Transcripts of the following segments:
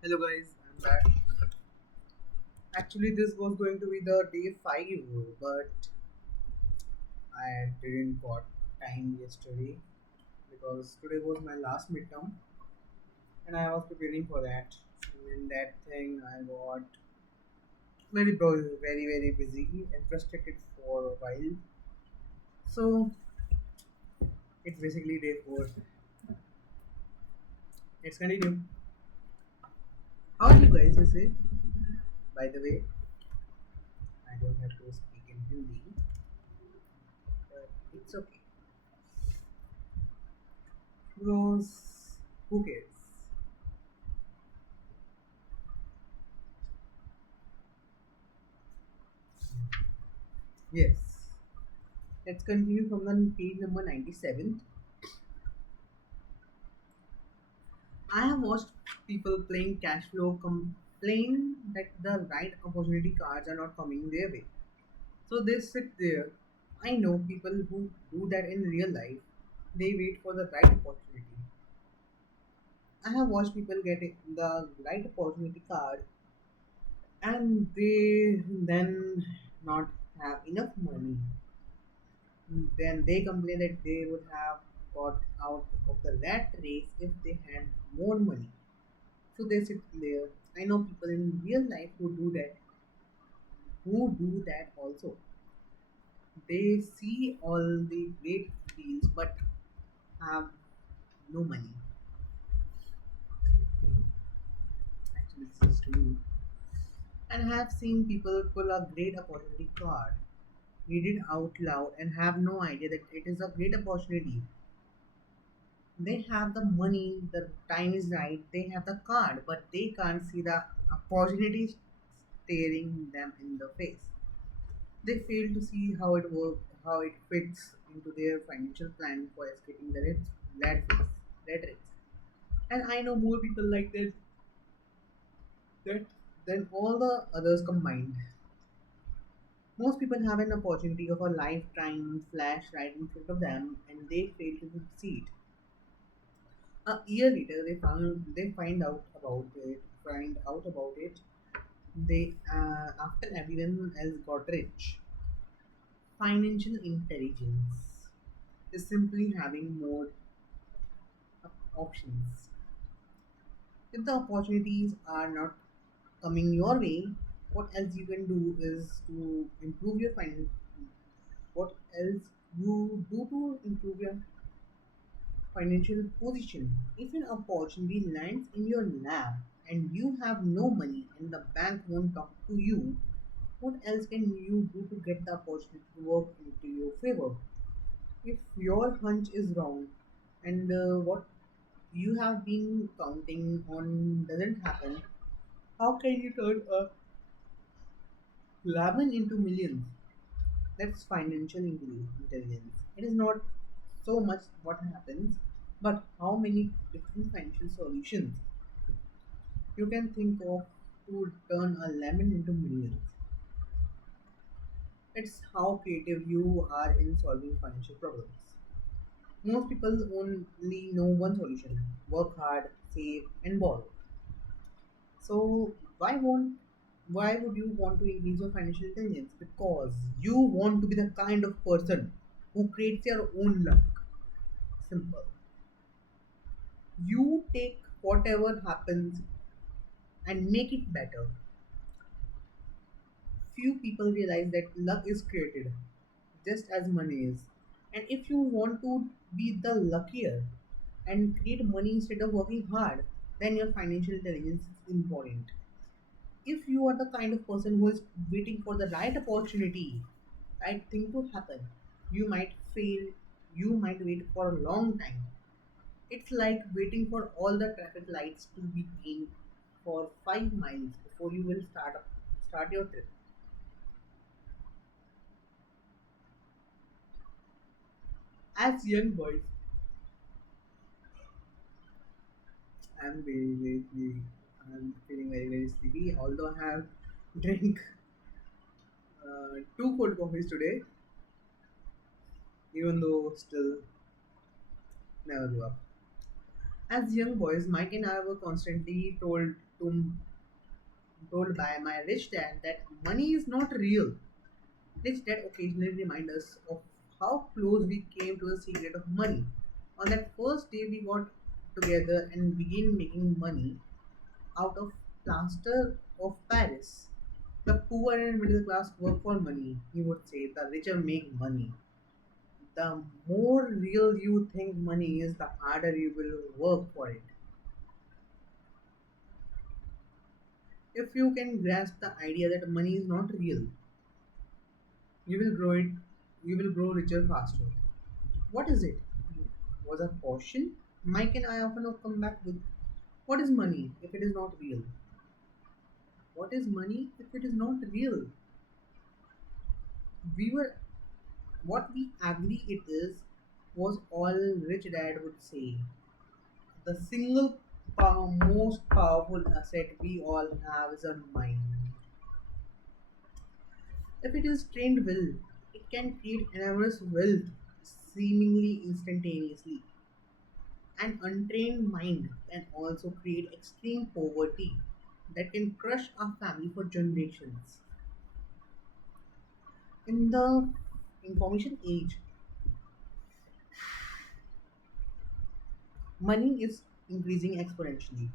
Hello guys, I'm back. Actually, this was going to be the day 5, but I didn't got time yesterday because today was my last midterm and I was preparing for that. In that thing, I got very busy and frustrated for a while. So it's basically day 4. Let's continue. How are you guys? You say? By the way, I don't have to speak in Hindi, but it's okay because who cares? Yes. Let's continue from the page number 97. I have watched people playing cash flow complain that the right opportunity cards are not coming their way. So they sit there. I know people who do that in real life. They wait for the right opportunity. I have watched people get the right opportunity card and they then not have enough money. Then they complain that they would have got out of the rat race if they had more money. So they sit there. I know people in real life who do that also. They see all the great deals but have no money. Actually, this is true. And have seen people pull a great opportunity card, read it out loud, and have no idea that it is a great opportunity. They have the money, the time is right, they have the card, but they can't see the opportunity staring them in the face. They fail to see how it works, how it fits into their financial plan for escaping the red race. And I know more people like that than all the others combined. Most people have an opportunity of a lifetime flash right in front of them, and they fail to see it. A year later, they find out about it. They after everyone else got rich. Financial intelligence is simply having more options. If the opportunities are not coming your way, what else you can do is to improve your what else you do to improve your financial position. If an opportunity lands in your lap and you have no money and the bank won't talk to you, what else can you do to get the opportunity to work into your favor? If your hunch is wrong and what you have been counting on doesn't happen, how can you turn a lemon into millions? That's financial intelligence. It is not so much what happens, but how many different financial solutions you can think of to turn a lemon into millions. It's how creative you are in solving financial problems. Most people only know one solution: work hard, save, and borrow. So why would you want to increase your financial intelligence? Because you want to be the kind of person who creates your own luck. Simple. You take whatever happens and make it better. Few people realize that luck is created just as money is. And if you want to be the luckier and create money instead of working hard, then your financial intelligence is important. If you are the kind of person who is waiting for the right opportunity, right thing to happen, you might fail, you might wait for a long time. It's like waiting for all the traffic lights to be green for 5 miles before you will start your trip. As young boys, I'm I'm feeling very sleepy. Although I have drink two cold coffees today, even though still never give up. As young boys, Mike and I were constantly to, told by my rich dad that money is not real. Rich dad occasionally reminds us of how close we came to the secret of money. On that first day, we got together and began making money out of plaster of Paris. The poor and middle class work for money, he would say. The richer make money. The more real you think money is, the harder you will work for it. If you can grasp the idea that money is not real, you will grow it, you will grow richer faster. What is it? Was a caution? Mike and I often come back with, what is money if it is not real? What is money if it is not real? We were what we agree it is was all rich dad would say. The single most powerful asset we all have is our mind. If it is trained well, it can create enormous wealth seemingly instantaneously. An untrained mind can also create extreme poverty that can crush a family for generations. In the information age, money is increasing exponentially.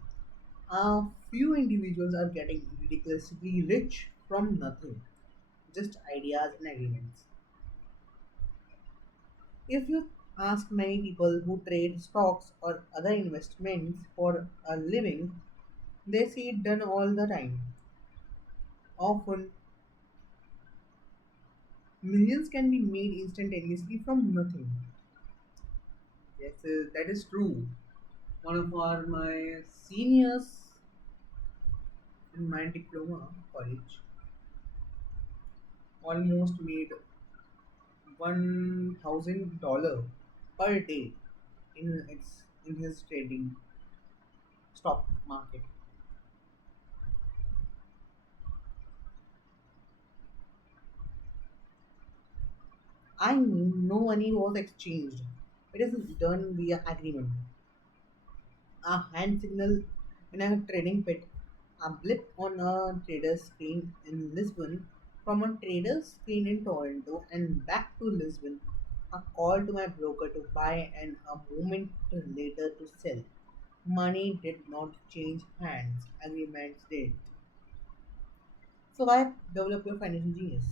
A few individuals are getting ridiculously rich from nothing, just ideas and agreements. If you ask many people who trade stocks or other investments for a living, they see it done all the time. Often, millions can be made instantaneously from nothing. Yes, that is true. One of my seniors in my diploma college almost made $1,000 per day in his trading stock market. I mean, no money was exchanged. It is done via agreement. A hand signal in a trading pit, a blip on a trader's screen in Lisbon, from a trader's screen in Toronto, and back to Lisbon. A call to my broker to buy and a moment later to sell. Money did not change hands, agreements did. So why develop your financial genius?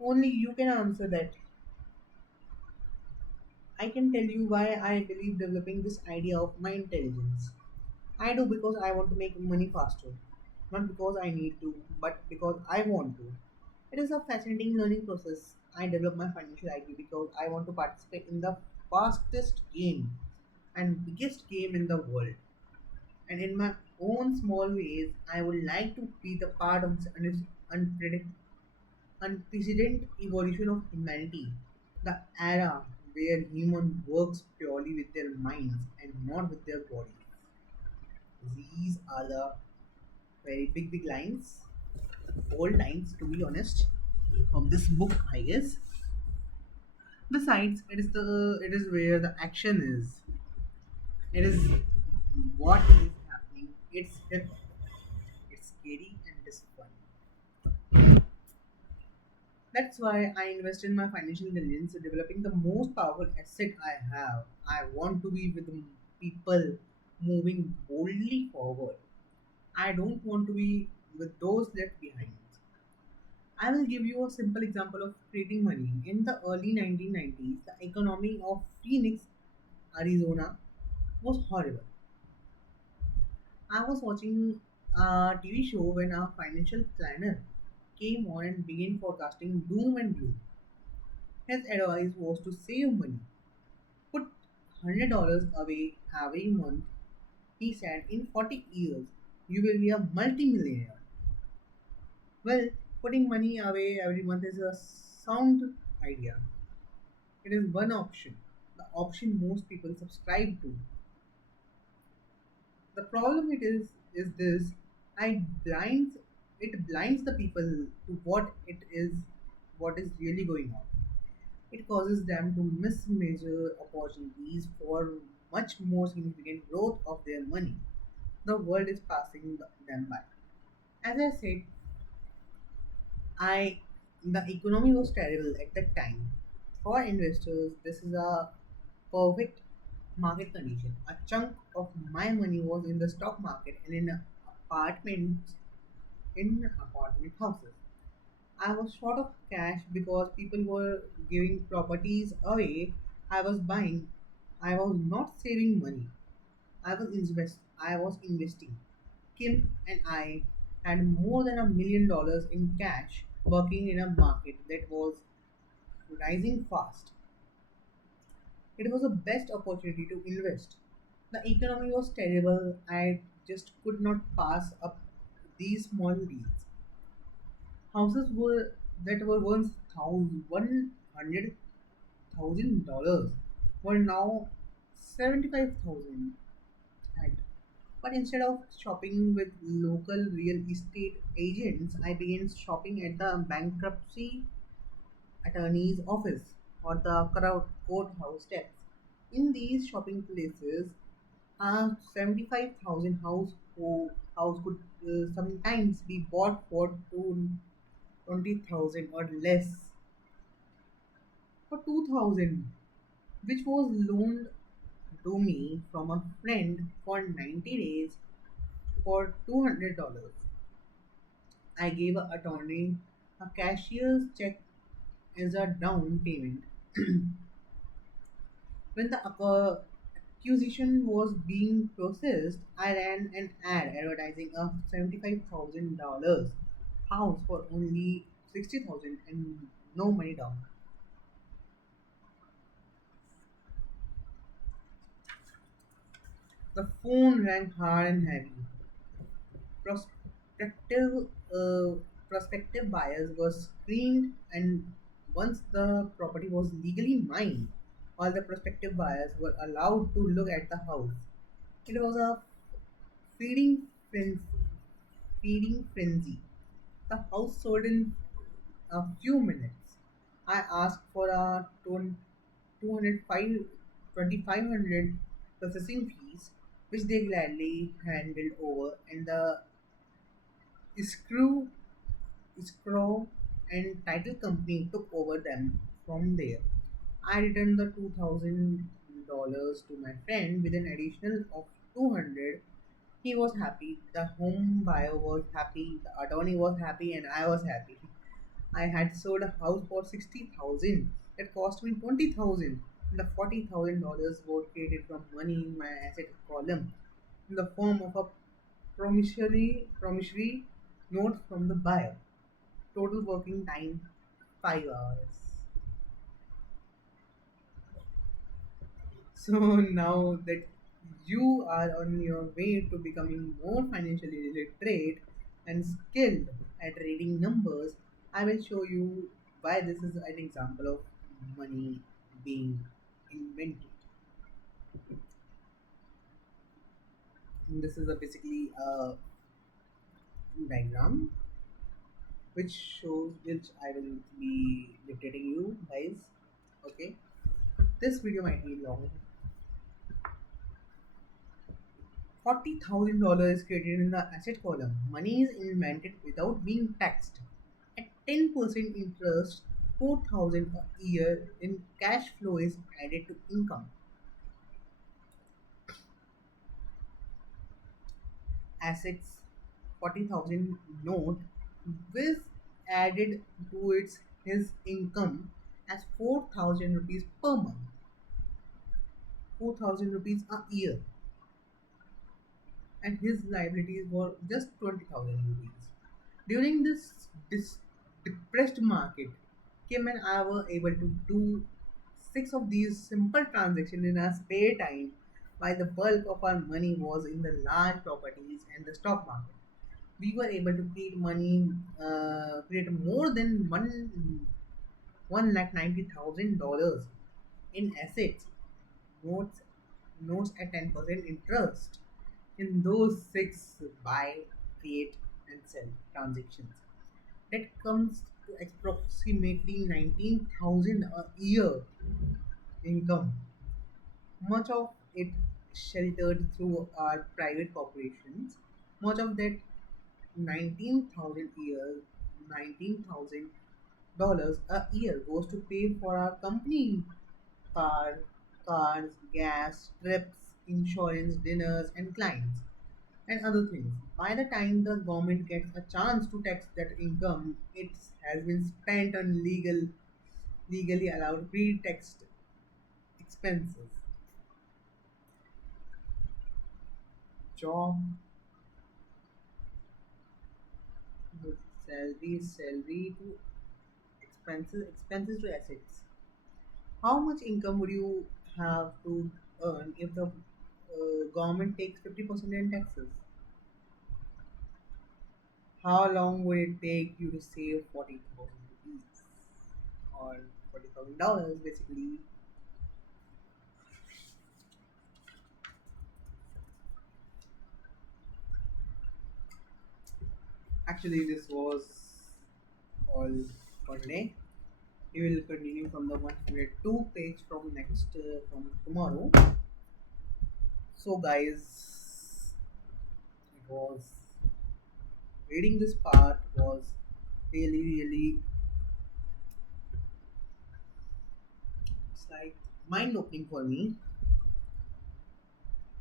Only you can answer that. I can tell you why I believe developing this idea of my intelligence. I do because I want to make money faster. Not because I need to, but because I want to. It is a fascinating learning process. I develop my financial IQ because I want to participate in the fastest game and biggest game in the world. And in my own small ways, I would like to be the part of this unprecedented evolution of humanity. The era where human works purely with their minds and not with their bodies. These are the very big lines, bold lines to be honest, of this book, I guess. Besides, it is where the action is. It is what is happening. It's hip, it's scary, and it is fun. That's why I invest in my financial intelligence, developing the most powerful asset I have. I want to be with the people moving boldly forward. I don't want to be with those left behind. I will give you a simple example of creating money. In the early 1990s, the economy of Phoenix, Arizona was horrible. I was watching a TV show when a financial planner came on and began forecasting doom and gloom. His advice was to save money. Put $100 away every month. He said, in 40 years, you will be a multimillionaire. Well, putting money away every month is a sound idea. It is one option, the option most people subscribe to. The problem is this: I blinds it blinds the people to what is really going on. It causes them to mismeasure opportunities for much more significant growth of their money. The world is passing them by. As I said, I the economy was terrible at that time. For investors, this is a perfect market condition. A chunk of my money was in the stock market and in apartments in apartment houses. I was short of cash because people were giving properties away. I was buying. I was not saving money. I was investing. Kim and I had more than $1 million in cash working in a market that was rising fast. It was the best opportunity to invest. The economy was terrible. I just could not pass up these small deals. Houses that were once $100,000 were now 75,000. And but instead of shopping with local real estate agents, I began shopping at the bankruptcy attorney's office or the courthouse steps. In these shopping places, a 75,000 house could sometimes be bought for 20,000 or less for 2,000, which was loaned to me from a friend for 90 days for $200. I gave an attorney a cashier's check as a down payment. When the acquisition was being processed, I ran an ad advertising a $75,000 house for only 60,000 and no money down. The phone rang hard and heavy. Prospective uh, prospective buyers were screened, and once the property was legally mine, all the prospective buyers were allowed to look at the house. It was a feeding frenzy. Feeding frenzy. The house sold in a few minutes. I asked for a 205 2,500 processing fees, which they gladly handed over, and the escrow escrow and title company took over them from there. I returned the $2,000 to my friend with an additional of 200. He was happy, the home buyer was happy, the attorney was happy, and I was happy. I had sold a house for 60,000 that cost me 20,000. The $40,000 were created from money in my asset column in the form of a promissory note from the buyer. Total working time 5 hours. So now that you are on your way to becoming more financially literate and skilled at reading numbers, I will show you why this is an example of money being invented. And this is basically a diagram which I will be dictating you guys. Okay, this video might be long. $40,000 is created in the asset column. Money is invented without being taxed. At 10% interest, 4,000 a year in cash flow is added to income. Assets 40,000 note was added to his income as 4,000 rupees per month, 4,000 rupees a year, and his liabilities were just 20,000 rupees. During this depressed market, Kim and I were able to do six of these simple transactions in our spare time, while the bulk of our money was in the large properties and the stock market. We were able to create more than one lakh $90,000 in assets, notes, notes at 10% interest in those six buy, create, and sell transactions. That comes to approximately 19,000 a year income. Much of it sheltered through our private corporations. Much of that 19,000 years, $19,000 a year goes to pay for our company car, cars, gas, trips, insurance, dinners, and clients, and other things. By the time the government gets a chance to tax that income, it has been spent on legally allowed pre-taxed expenses. Job, salary to expenses to assets. How much income would you have to earn if the government takes 50% in taxes? How long would it take you to save 40,000 rupees or $40,000 basically? Actually, this was all for today. We will continue from the 102 page from next from tomorrow. So, guys, it was reading this part was really it's like mind opening for me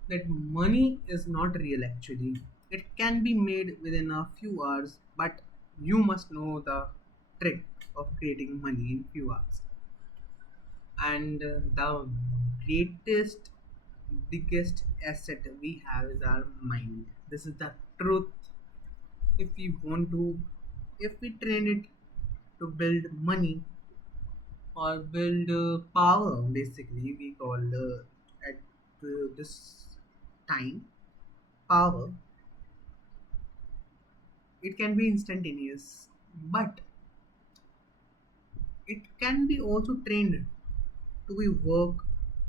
that money is not real actually. It can be made within a few hours, but you must know the trick of creating money in few hours. And the greatest, biggest asset we have is our mind. This is the truth. If we want to, if we train it to build money or build power, basically, we call at this time power. It can be instantaneous, but it can be also trained to be work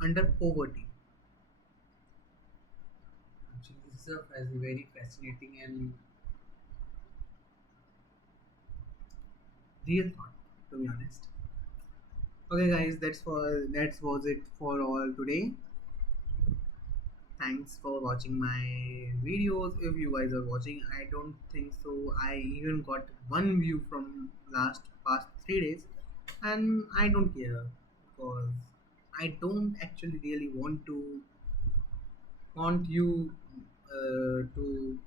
under poverty. Actually, this is a very fascinating and real thought, to be honest. Okay, guys, that was it for all today. Thanks for watching my videos. If you guys are watching, I don't think so. I even got one view from last past 3 days, and I don't care because I don't actually really want you to.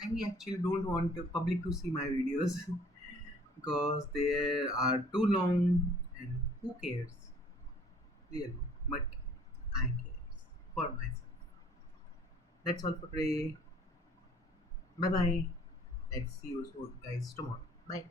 I actually don't want the public to see my videos because they are too long, and who cares really? But I care for myself. That's all for today. Bye bye. Let's see you guys tomorrow. Bye.